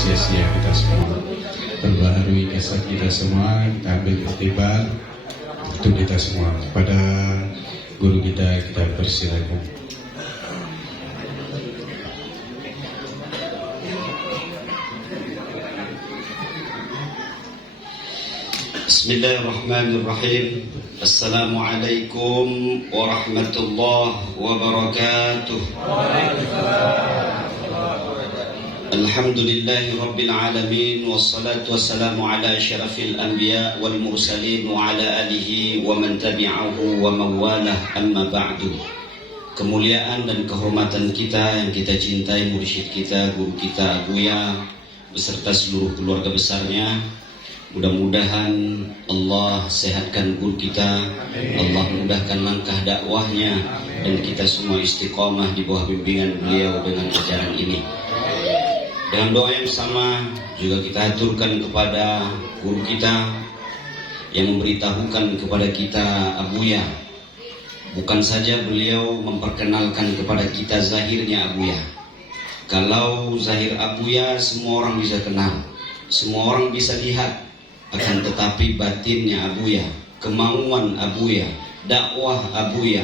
sia-sia kita semua. Perbaharui kisah kita semua, kita ambil iktibar untuk kita semua. Pada guru kita persilakan. Bismillahirrahmanirrahim. Assalamualaikum warahmatullahi wabarakatuh. Alhamdulillahi rabbil alamin, wassalatu wassalamu ala asyrafil anbiya wal mursalin wa ala alihi wa man tabi'ahu wa mawalah, amma ba'du. Kemuliaan dan kehormatan kita yang kita cintai mursyid kita, guru kita Buya beserta seluruh keluarga besarnya. Mudah-mudahan Allah sehatkan guru kita, Allah mudahkan langkah dakwahnya, dan kita semua istiqomah di bawah bimbingan beliau dengan ajaran ini. Dengan doa yang sama juga kita aturkan kepada guru kita yang memberitahukan kepada kita Abuya. Bukan saja beliau memperkenalkan kepada kita zahirnya Abuya. Kalau zahir Abuya semua orang bisa kenal, semua orang bisa lihat. Akan tetapi batinnya Abuya, kemauan Abuya, dakwah Abuya,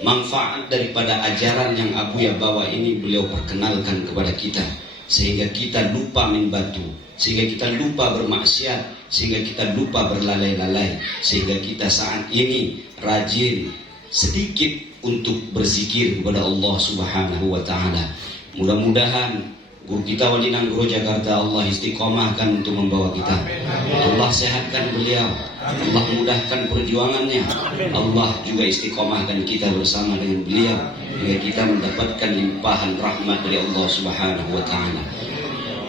manfaat daripada ajaran yang Abuya bawa ini beliau perkenalkan kepada kita, sehingga kita lupa main batu, sehingga kita lupa bermaksiat, sehingga kita lupa berlalai-lalai, sehingga kita saat ini rajin sedikit untuk berzikir kepada Allah Subhanahu wa Ta'ala. Mudah-mudahan guru kita Wali Nanggro Jakarta Allah istiqomahkan untuk membawa kita. Allah sehatkan beliau, Allah mudahkan perjuangannya, Allah juga istiqomahkan kita bersama dengan beliau hingga kita mendapatkan limpahan rahmat dari Allah Subhanahu wa Ta'ala.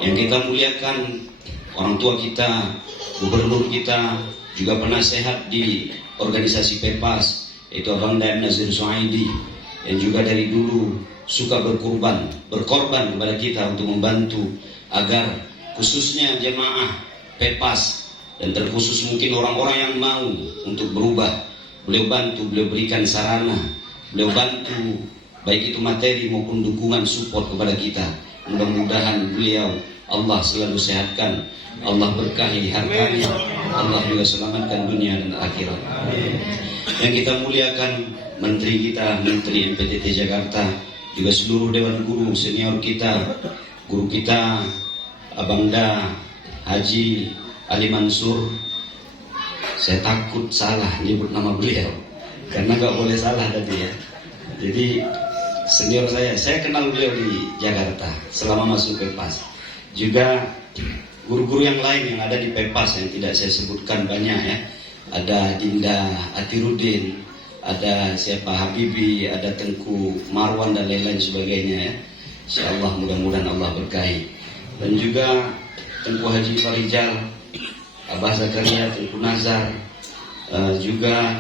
Yang kita muliakan orang tua kita, gubernur kita, juga penasehat di organisasi PEPAS, yaitu Abang Daim Nazir Suhaidi, yang juga dari dulu suka berkorban kepada kita untuk membantu agar khususnya jemaah PEPAS dan terkhusus mungkin orang-orang yang mau untuk berubah, beliau bantu, beliau berikan sarana, beliau bantu baik itu materi maupun dukungan support kepada kita. Mudah-mudahan beliau Allah selalu sehatkan, Allah berkahi hartanya, Allah juga selamatkan dunia dan akhirat. Yang kita muliakan menteri kita, Menteri MPTT Jakarta, juga seluruh dewan guru senior kita, guru kita Abang Da Haji Ali Mansur. Saya takut salah nyebut nama beliau karena nggak boleh salah tadi ya. Jadi senior saya kenal beliau di Jakarta selama masuk PEPAS. Juga guru-guru yang lain yang ada di PEPAS yang tidak saya sebutkan banyak ya. Ada Dinda Atirudin, ada siapa Habibi, ada Tengku Marwan dan lain-lain sebagainya ya. Insyaallah mudah-mudahan Allah berkahi. Dan juga Tengku Haji Farijal, Abah Zakaria, Tengku Nazar, juga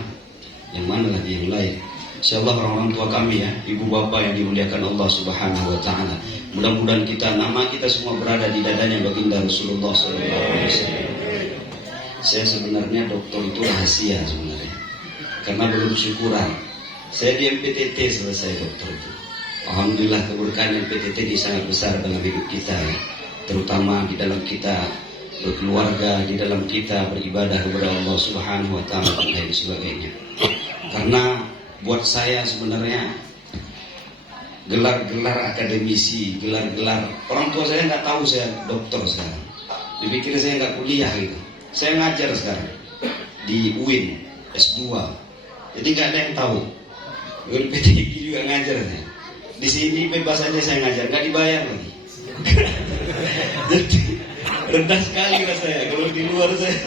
yang mana lagi yang lain. Insyaallah orang-orang tua kami ya, ibu bapak yang dimuliakan Allah Subhanahu wa Ta'ala. Mudah-mudahan nama kita semua berada di dadanya baginda Rasulullah SAW. Saya sebenarnya dokter itu rahasia sebenarnya, karena belum syukuran. Saya di MPTT selesai dokter itu. Alhamdulillah keberkahan MPTT ini sangat besar dalam hidup kita ya. Terutama di dalam kita berkeluarga, di dalam kita beribadah kepada Allah Subhanahu wa Ta'ala dan lain sebagainya. Karena buat saya sebenarnya gelar-gelar akademisi, gelar-gelar, orang tua saya nggak tahu saya dokter sekarang. Dipikir saya nggak kuliah gitu. Saya ngajar sekarang di UIN S2. Jadi nggak ada yang tahu. PTG juga ngajar saya. Di sini bebas aja saya ngajar, nggak dibayar lagi. Jadi rendah sekali rasanya kalau di luar saya.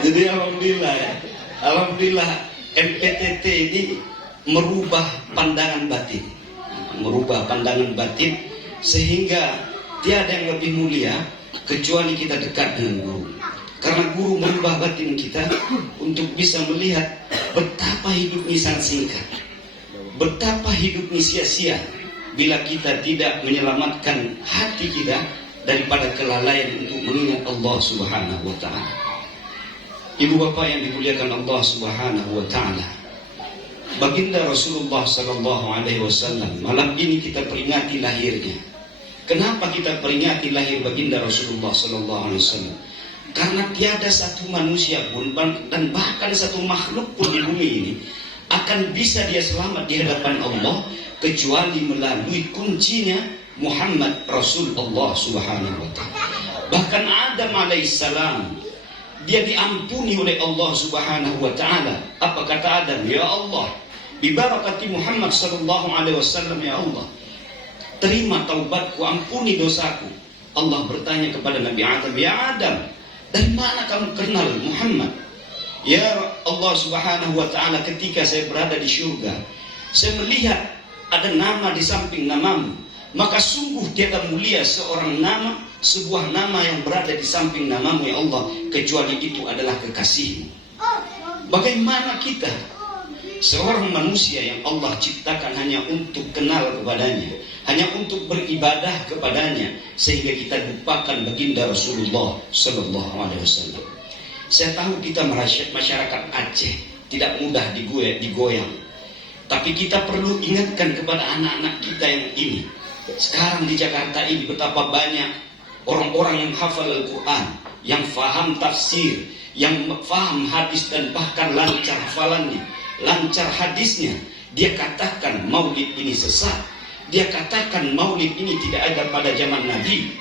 Jadi alhamdulillah ya. Alhamdulillah MPTT ini merubah pandangan batin. Merubah pandangan batin sehingga tiada yang lebih mulia kecuali kita dekat dengan guru. Karena guru merubah batin kita untuk bisa melihat betapa hidup ini sangat singkat, betapa hidup ini sia-sia bila kita tidak menyelamatkan hati kita daripada kelalaian untuk mengingat Allah Subhanahu wa Ta'ala. Ibu bapak yang dimuliakan Allah Subhanahu wa Ta'ala, baginda Rasulullah Sallallahu Alaihi Wasallam malam ini kita peringati lahirnya. Kenapa kita peringati lahir baginda Rasulullah Sallallahu Alaihi Wasallam? Karena tiada satu manusia pun dan bahkan satu makhluk pun di bumi ini akan bisa dia selamat di hadapan Allah kecuali melalui kuncinya Muhammad Rasulullah Subhanahu Wa Taala. Bahkan Adam alaihissalam dia diampuni oleh Allah Subhanahu Wa Taala. Apa kata Adam? Ya Allah, bibarakati Muhammad Sallallahu Alaihi Wasallam, ya Allah, terima taubatku, ampuni dosaku. Allah bertanya kepada Nabi Adam, ya Adam, dari mana kamu kenal Muhammad? Ya Allah Subhanahu Wa Taala, ketika saya berada di surga, saya melihat ada nama di samping namamu. Maka sungguh tiada mulia seorang nama, sebuah nama yang berada di samping namamu ya Allah, kecuali itu adalah kekasihmu. Bagaimana kita, seorang manusia yang Allah ciptakan hanya untuk kenal kepadanya, hanya untuk beribadah kepadanya, sehingga kita lupakan baginda Rasulullah Sallallahu Alaihi Wasallam. Saya tahu kita masyarakat Aceh tidak mudah digoyang, tapi kita perlu ingatkan kepada anak-anak kita yang ini. Sekarang di Jakarta ini betapa banyak orang-orang yang hafal Al-Quran, yang faham tafsir, yang faham hadis dan bahkan lancar hafalannya, lancar hadisnya. Dia katakan maulid ini sesat. Dia katakan maulid ini tidak ada pada zaman Nabi.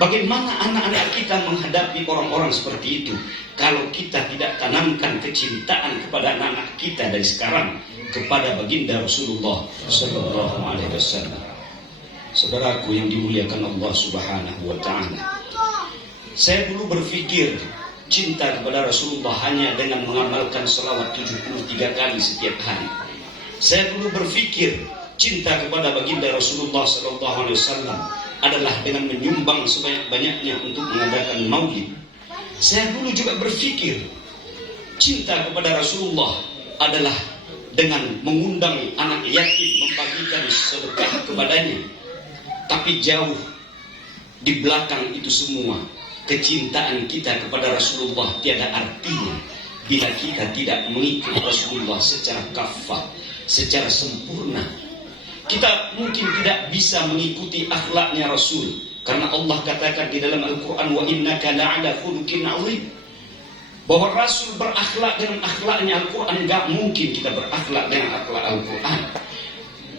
Bagaimana anak-anak kita menghadapi orang-orang seperti itu kalau kita tidak tanamkan kecintaan kepada anak-anak kita dari sekarang kepada baginda Rasulullah Sallallahu Alaihi Wasallam? Saudaraku yang dimuliakan Allah Subhanahu Wa Taala, saya dulu berpikir cinta kepada Rasulullah hanya dengan mengamalkan salawat 73 kali setiap hari. Saya dulu berpikir cinta kepada baginda Rasulullah Sallallahu Alaihi Wasallam adalah dengan menyumbang sebanyak-banyaknya untuk mengadakan maulid. Saya dulu juga berpikir cinta kepada Rasulullah adalah dengan mengundang anak yatim, membagikan sedekah kepadanya. Tapi jauh di belakang itu semua, kecintaan kita kepada Rasulullah tiada artinya bila kita tidak mengikuti Rasulullah secara kafah, secara sempurna. Kita mungkin tidak bisa mengikuti akhlaknya Rasul, karena Allah katakan di dalam Al-Quran, wa innaka la'ala khuluqin 'azim, bahwa Rasul berakhlak dengan akhlaknya Al-Quran. Gak mungkin kita berakhlak dengan akhlak Al-Quran.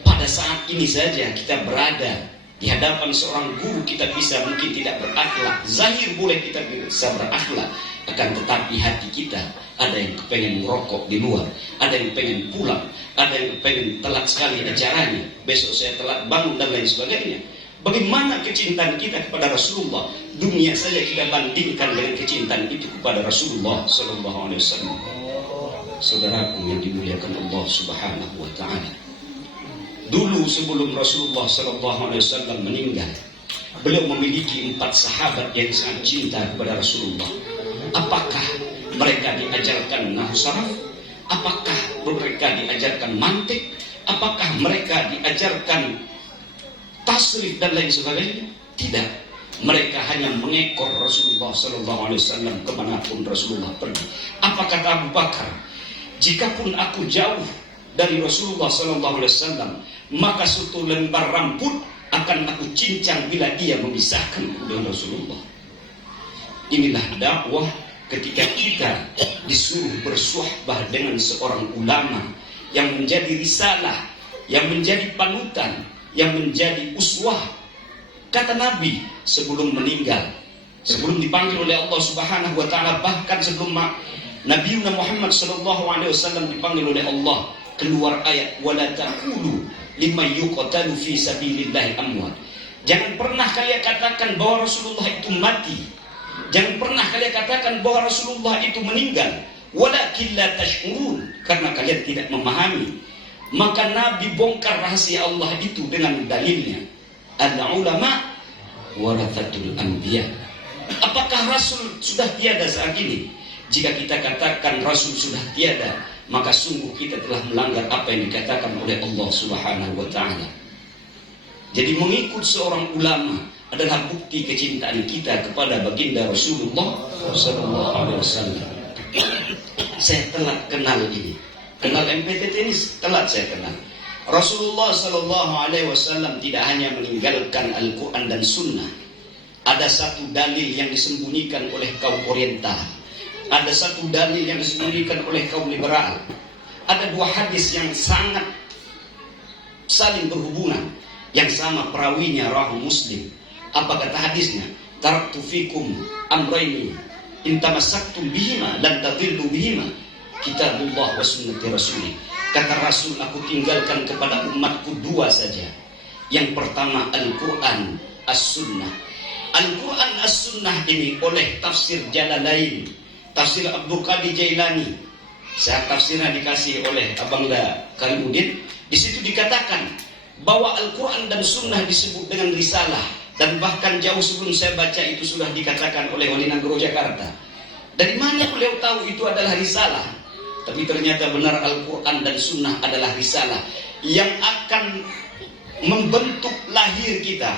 Pada saat ini saja kita berada di hadapan seorang guru, kita bisa mungkin tidak berakhlak. Zahir boleh kita bisa berakhlak, akan tetapi hati kita ada yang kepengen merokok di luar, ada yang pengen pulang, ada yang pengen telat sekali acaranya, besok saya telat bangun dan lain sebagainya. Bagaimana kecintaan kita kepada Rasulullah? Dunia saja kita bandingkan dengan kecintaan itu kepada Rasulullah Sallallahu Alaihi Wasallam. Saudaraku yang dimuliakan Allah Subhanahu Wa Taala, dulu sebelum Rasulullah Sallallahu Alaihi Wasallam meninggal, beliau memiliki 4 sahabat yang sangat cinta kepada Rasulullah. Apakah mereka diajarkan nahwu saraf? Apakah mereka diajarkan mantik? Apakah mereka diajarkan tasrif dan lain sebagainya? Tidak. Mereka hanya mengekor Rasulullah Sallallahu Alaihi Wasallam kemanapun Rasulullah pergi. Apa kata Abu Bakar? Jikapun aku jauh dari Rasulullah Sallallahu Alaihi Wasallam, maka satu lembar rambut akan aku cincang bila dia memisahkan dengan Rasulullah. Inilah dakwah ketika kita disuruh bersuhbah dengan seorang ulama yang menjadi risalah, yang menjadi panutan, yang menjadi uswah. Kata Nabi sebelum meninggal, sebelum dipanggil oleh Allah Subhanahu Wa Taala, bahkan sebelum Nabi Muhammad Sallallahu Alaihi Wasallam dipanggil oleh Allah, keluar ayat wala taqulu liman yuqtalu fi sabilillahi amwat. Jangan pernah kalian katakan bahwa Rasulullah itu mati. Jangan pernah kalian katakan bahwa Rasulullah itu meninggal. Walakin la tash'urun, karena kalian tidak memahami. Maka Nabi bongkar rahasia Allah itu dengan dalilnya, al-ulama warathatul anbiya. Apakah Rasul sudah tiada saat ini? Jika kita katakan Rasul sudah tiada, maka sungguh kita telah melanggar apa yang dikatakan oleh Allah Subhanahu Wa Taala. Jadi mengikut seorang ulama adalah bukti kecintaan kita kepada baginda Rasulullah Sallallahu Alaihi Wasallam. Saya telat kenal ini, kenal MPTT ini telat saya kenal. Rasulullah Sallallahu Alaihi Wasallam tidak hanya meninggalkan Al-Quran dan Sunnah. Ada satu dalil yang disembunyikan oleh kaum Oriental. Ada satu dalil yang disembunyikan oleh kaum liberal. Ada dua hadis yang sangat saling berhubungan. Yang sama perawinya rawahu Muslim. Apa kata hadisnya? Taraktu fikum amrayni in tamassaktum bihima lan tadillu bihima, kitabullah wa sunnati rasulih. Kata Rasul, aku tinggalkan kepada umatku dua saja. Yang pertama Al-Quran As-Sunnah. Al-Quran As-Sunnah ini oleh tafsir Jalalain, tafsir Abdul Qadir Jailani. Saya tafsirnya dikasih oleh Abangda Kalimuddin. Di situ dikatakan bahwa Al-Quran dan Sunnah disebut dengan risalah. Dan bahkan jauh sebelum saya baca itu sudah dikatakan oleh Wali Nagoro Jakarta. Dari mana beliau tahu itu adalah risalah? Tapi ternyata benar Al-Quran dan Sunnah adalah risalah yang akan membentuk lahir kita,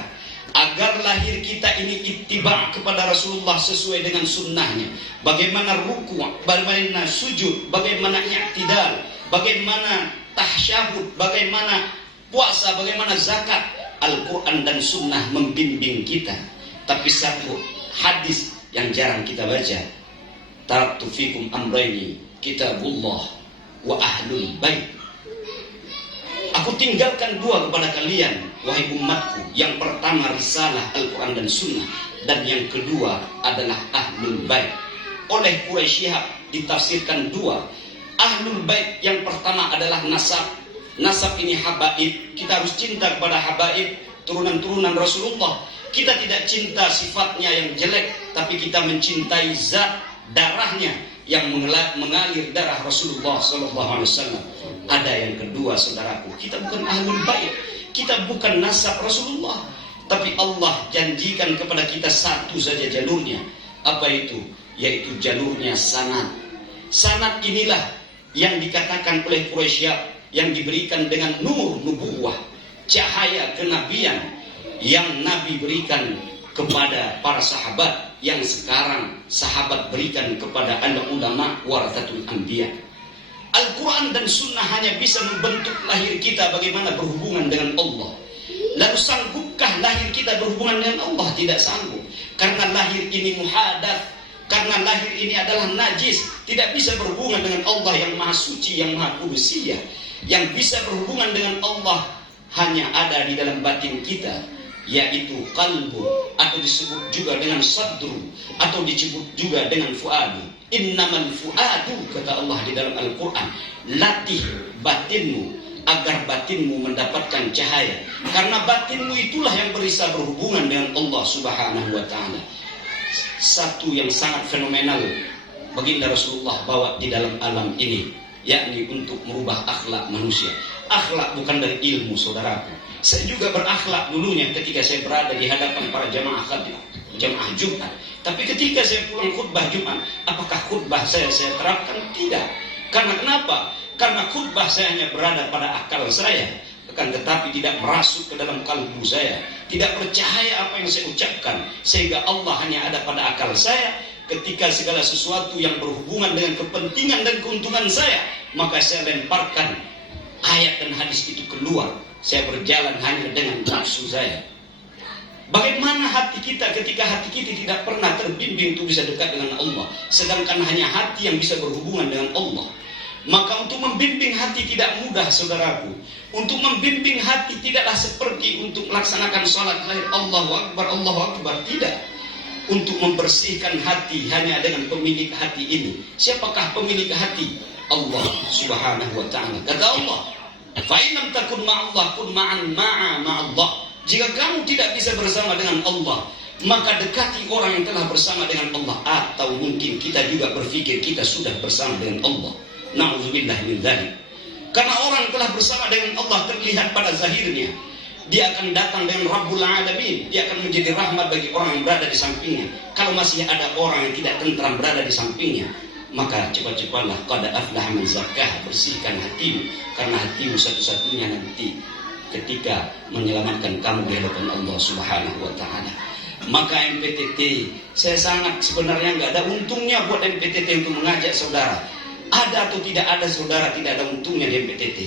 agar lahir kita ini ittiba' kepada Rasulullah sesuai dengan sunnahnya. Bagaimana ruku', bagaimana sujud, bagaimana i'tidal, bagaimana tahsyahud, bagaimana puasa, bagaimana zakat. Al-Quran dan Sunnah membimbing kita. Tapi satu hadis yang jarang kita baca, taraktu fikum amrayni kitabullah wa ahlul bait. Aku tinggalkan dua kepada kalian, wahai umatku. Yang pertama risalah Al-Quran dan Sunnah, dan yang kedua adalah ahlul bait. Oleh Quraisy Shihab ditafsirkan dua. Ahlul bait yang pertama adalah nasab. Nasab ini habaib. Kita harus cinta kepada habaib, turunan-turunan Rasulullah. Kita tidak cinta sifatnya yang jelek, tapi kita mencintai zat darahnya yang mengalir darah Rasulullah SAW. Ada yang kedua, saudaraku, kita bukan ahlul bait, kita bukan nasab Rasulullah, tapi Allah janjikan kepada kita satu saja jalurnya. Apa itu? Yaitu jalurnya sanad. Sanad inilah yang dikatakan oleh Quraisy yang diberikan dengan nur nubuwah, cahaya kenabian yang Nabi berikan kepada para sahabat, yang sekarang sahabat berikan kepada al-ulama warathatul anbiya. Al-Quran dan Sunnah hanya bisa membentuk lahir kita bagaimana berhubungan dengan Allah. Lalu sanggupkah lahir kita berhubungan dengan Allah? Tidak sanggup. Karena lahir ini muhadath, karena lahir ini adalah najis, tidak bisa berhubungan dengan Allah yang maha suci, yang maha kudusiyah. Yang bisa berhubungan dengan Allah hanya ada di dalam batin kita, yaitu qalbu, atau disebut juga dengan sadru, atau disebut juga dengan fuadu. Innamal fuadu, kata Allah di dalam Al-Quran, latih batinmu agar batinmu mendapatkan cahaya, karena batinmu itulah yang bisa berhubungan dengan Allah Subhanahu wa ta'ala. Satu yang sangat fenomenal baginda Rasulullah bawa di dalam alam ini, yakni untuk merubah akhlak manusia. Akhlak bukan dari ilmu, saudaraku. Saya juga berakhlak dulunya ketika saya berada di hadapan para jamaah khutbah, jamaah Jumat. Tapi ketika saya pulang khutbah Jumat, apakah khutbah saya terapkan? Tidak. Karena kenapa? Karena khutbah saya hanya berada pada akal saya, akan tetapi tidak merasuk ke dalam kalbu saya, tidak percaya apa yang saya ucapkan, sehingga Allah hanya ada pada akal saya. Ketika segala sesuatu yang berhubungan dengan kepentingan dan keuntungan saya, maka saya lemparkan ayat dan hadis itu keluar. Saya berjalan hanya dengan nafsu saya. Bagaimana hati kita ketika hati kita tidak pernah terbimbing untuk bisa dekat dengan Allah, sedangkan hanya hati yang bisa berhubungan dengan Allah. Maka untuk membimbing hati tidak mudah, saudaraku. Untuk membimbing hati tidaklah seperti untuk melaksanakan sholat lahir Allahu Akbar, Allahu Akbar. Tidak. Untuk membersihkan hati hanya dengan pemilik hati ini. Siapakah pemilik hati? Allah Subhanahu wa ta'ala. Kata Allah, fa in lam takun ma'allah kun ma'allah. Jika kamu tidak bisa bersama dengan Allah, maka dekati orang yang telah bersama dengan Allah. Atau mungkin kita juga berpikir kita sudah bersama dengan Allah. Na'udzubillah min dzalik. Karena orang telah bersama dengan Allah terlihat pada zahirnya. Dia akan datang dengan Rabbul Alamin. Dia akan menjadi rahmat bagi orang yang berada di sampingnya. Kalau masih ada orang yang tidak tentram berada di sampingnya, maka cepat-cepatlah qad aflaha man zakkaha, bersihkan hatimu, karena hatimu satu-satunya nanti ketika menyelamatkan kamu di hadapan Allah Subhanahu wa ta'ala. Maka MPTT, saya sangat sebenarnya nggak ada untungnya buat MPTT untuk mengajak saudara. Ada atau tidak ada saudara, tidak ada untungnya di MPTT.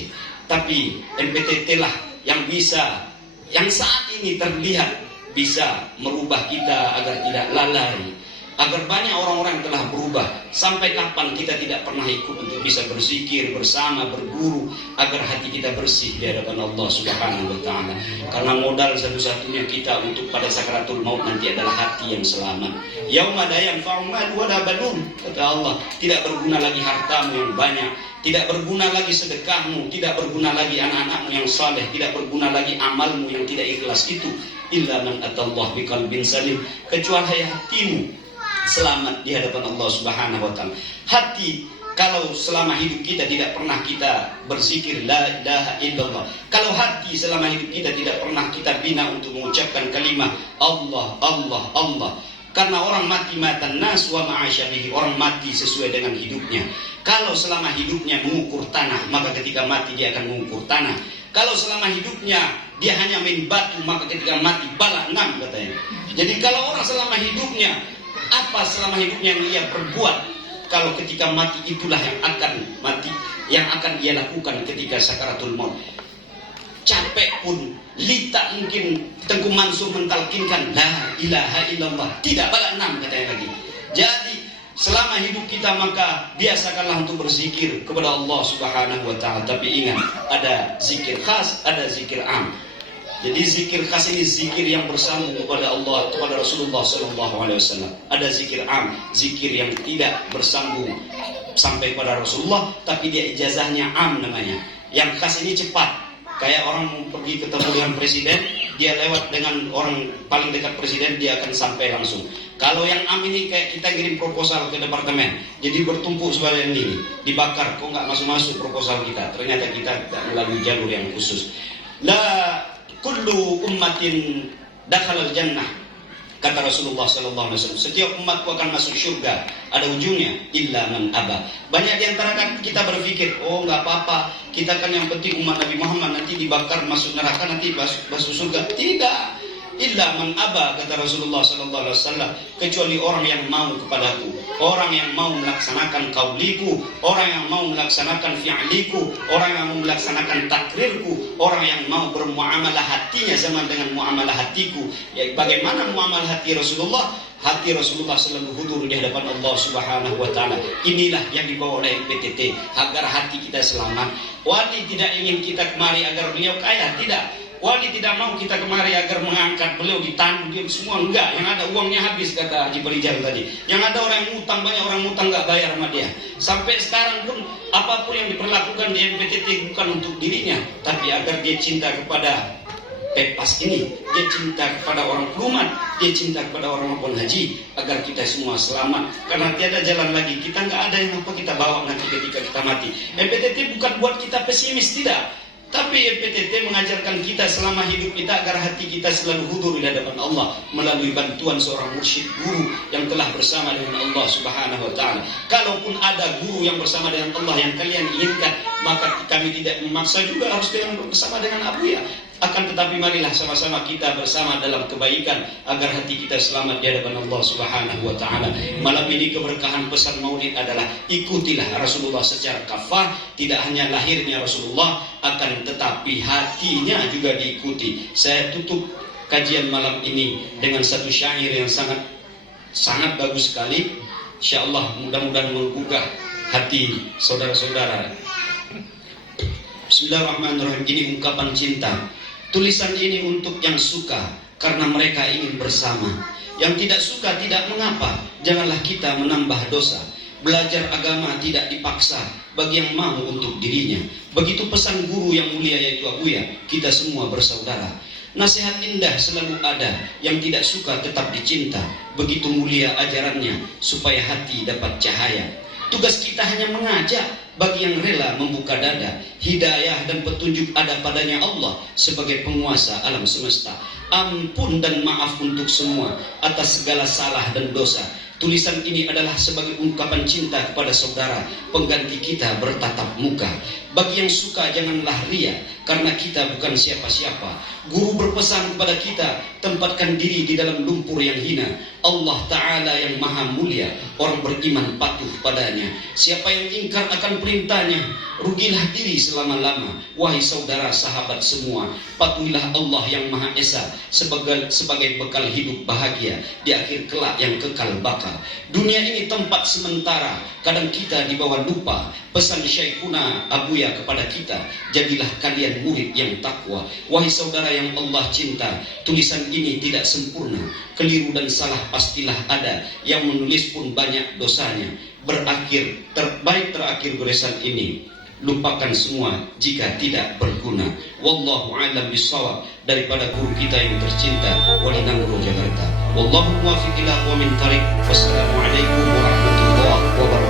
Tapi MPTT lah yang bisa, yang saat ini terlihat bisa merubah kita agar tidak lalai, agar banyak orang-orang telah berubah. Sampai kapan kita tidak pernah ikut untuk bisa berzikir bersama, berguru, agar hati kita bersih di hadapan Allah Subhanahu wa ta'ala. Karena modal satu-satunya kita untuk pada sakaratul maut nanti adalah hati yang selamat. Yauma la yanfa'u malun wala banun, kata Allah, tidak berguna lagi hartamu yang banyak, tidak berguna lagi sedekahmu, tidak berguna lagi anak-anakmu yang saleh, tidak berguna lagi amalmu yang tidak ikhlas itu, illa man atallah biqalbin salim, kecuali hatimu selamat di hadapan Allah Subhanahu wa ta'ala. Hati, kalau selama hidup kita tidak pernah kita berzikir la ilaha illallah, kalau hati selama hidup kita tidak pernah kita bina untuk mengucapkan kalimat Allah Allah Allah, karena orang mati matan nas wa ma'asyabihi, orang mati sesuai dengan hidupnya. Kalau selama hidupnya mengukur tanah, maka ketika mati dia akan mengukur tanah. Kalau selama hidupnya dia hanya main batu, maka ketika mati balak 6 katanya. Jadi kalau orang selama hidupnya, apa selama hidupnya yang ia perbuat, kalau ketika mati itulah yang akan mati, yang akan ia lakukan ketika sakaratul maut. Capek pun, lita mungkin Tengku Mansur mentalkinkan la ilaha illallah, tidak balak 6 katanya lagi. Jadi selama hidup kita maka biasakanlah untuk berzikir kepada Allah Subhanahu wa ta'ala. Tapi ingat, ada zikir khas, ada zikir am. Jadi zikir khas ini zikir yang bersambung kepada Allah, kepada Rasulullah SAW. Ada zikir am, zikir yang tidak bersambung sampai pada Rasulullah, tapi dia ijazahnya am namanya. Yang khas ini cepat, kayak orang mau pergi ketemu dengan presiden, dia lewat dengan orang paling dekat presiden, dia akan sampai langsung. Kalau yang am ini kayak kita kirim proposal ke departemen, jadi bertumpuk sebagai ini, dibakar, kok nggak masuk-masuk proposal kita, ternyata kita tidak melalui jalur yang khusus. Kullu ummatin dakhalal jannah, kata Rasulullah sallallahu alaihi wasallam, setiap umatku akan masuk surga, ada ujungnya, illa man aba. Banyak di antara kita berpikir, oh enggak apa-apa, kita kan yang penting umat Nabi Muhammad nanti dibakar masuk neraka, nanti masuk surga. Tidak, illa man aba, kata Rasulullah sallallahu alaihi wasallam, kecuali orang yang mau kepadaku, orang yang mau melaksanakan kauliku, orang yang mau melaksanakan fi'liku, orang yang mau melaksanakan takrirku, orang yang mau bermuamalah hatinya sama dengan muamalah hatiku. Ya, bagaimana muamalah hati Rasulullah? Hati Rasulullah selalu hudur di hadapan Allah Subhanahu wa ta'ala. Inilah yang dibawa oleh PTT agar hati kita selamat. Wali tidak ingin kita kemari agar beliau kaya, tidak. Wali tidak mau kita kemari agar mengangkat beliau ditandu dia semua, enggak. Yang ada uangnya habis, kata Haji Perijal tadi. Yang ada orang yang ngutang, banyak orang ngutang enggak bayar sama dia. Sampai sekarang pun apapun yang diperlakukan di MPTT bukan untuk dirinya, tapi agar dia cinta kepada Pepas ini, dia cinta kepada orang Keluman, dia cinta kepada orang maupun haji, agar kita semua selamat. Karena tiada jalan lagi, kita nggak ada yang apa kita bawa nanti ketika kita mati. MPTT bukan buat kita pesimis, tidak. Tapi MPTT mengajarkan kita selama hidup kita agar hati kita selalu hudur di hadapan Allah melalui bantuan seorang mursyid guru yang telah bersama dengan Allah Subhanahu wa ta'ala. Kalaupun ada guru yang bersama dengan Allah yang kalian inginkan, maka kami tidak memaksa juga harus bersama dengan Abuya. Akan tetapi marilah sama-sama kita bersama dalam kebaikan agar hati kita selamat di hadapan Allah Subhanahu wa ta'ala. Malam ini keberkahan pesan Maulid adalah ikutilah Rasulullah secara kafah. Tidak hanya lahirnya Rasulullah, akan tetapi hatinya juga diikuti. Saya tutup kajian malam ini dengan satu syair yang sangat bagus sekali. Insyaallah mudah-mudahan menggugah hati saudara-saudara. Bismillahirrahmanirrahim. Ini ungkapan cinta. Tulisan ini untuk yang suka karena mereka ingin bersama. Yang tidak suka tidak mengapa, janganlah kita menambah dosa. Belajar agama tidak dipaksa bagi yang mau untuk dirinya. Begitu pesan guru yang mulia yaitu Abuya, kita semua bersaudara. Nasihat indah selalu ada, yang tidak suka tetap dicinta. Begitu mulia ajarannya supaya hati dapat cahaya. Tugas kita hanya mengajak bagi yang rela membuka dada. Hidayah dan petunjuk ada padanya Allah sebagai penguasa alam semesta. Ampun dan maaf untuk semua atas segala salah dan dosa. Tulisan ini adalah sebagai ungkapan cinta kepada saudara, pengganti kita bertatap muka. Bagi yang suka janganlah ria, karena kita bukan siapa-siapa. Guru berpesan kepada kita, tempatkan diri di dalam lumpur yang hina. Allah Ta'ala yang maha mulia, orang beriman patuh padanya. Siapa yang ingkar akan perintahnya, rugilah diri selama-lama. Wahai saudara sahabat semua, patuhilah Allah yang maha esa sebagai bekal hidup bahagia di akhir kelak yang kekal bakal. Dunia ini tempat sementara, kadang kita dibawa lupa pesan Syekhuna Abuya kepada kita, jadilah kalian murid yang takwa. Wahai saudara yang Allah cinta, tulisan ini tidak sempurna, keliru dan salah pastilah ada, yang menulis pun banyak dosanya. Terakhir goresan ini, lupakan semua jika tidak berguna. Wallahu a'lam bishawab, daripada guru kita yang tercinta Wali Nangro Jakarta. Wallahu muwaffiq ila aqwamit thariq. Wassalamualaikum warahmatullahi wabarakatuh.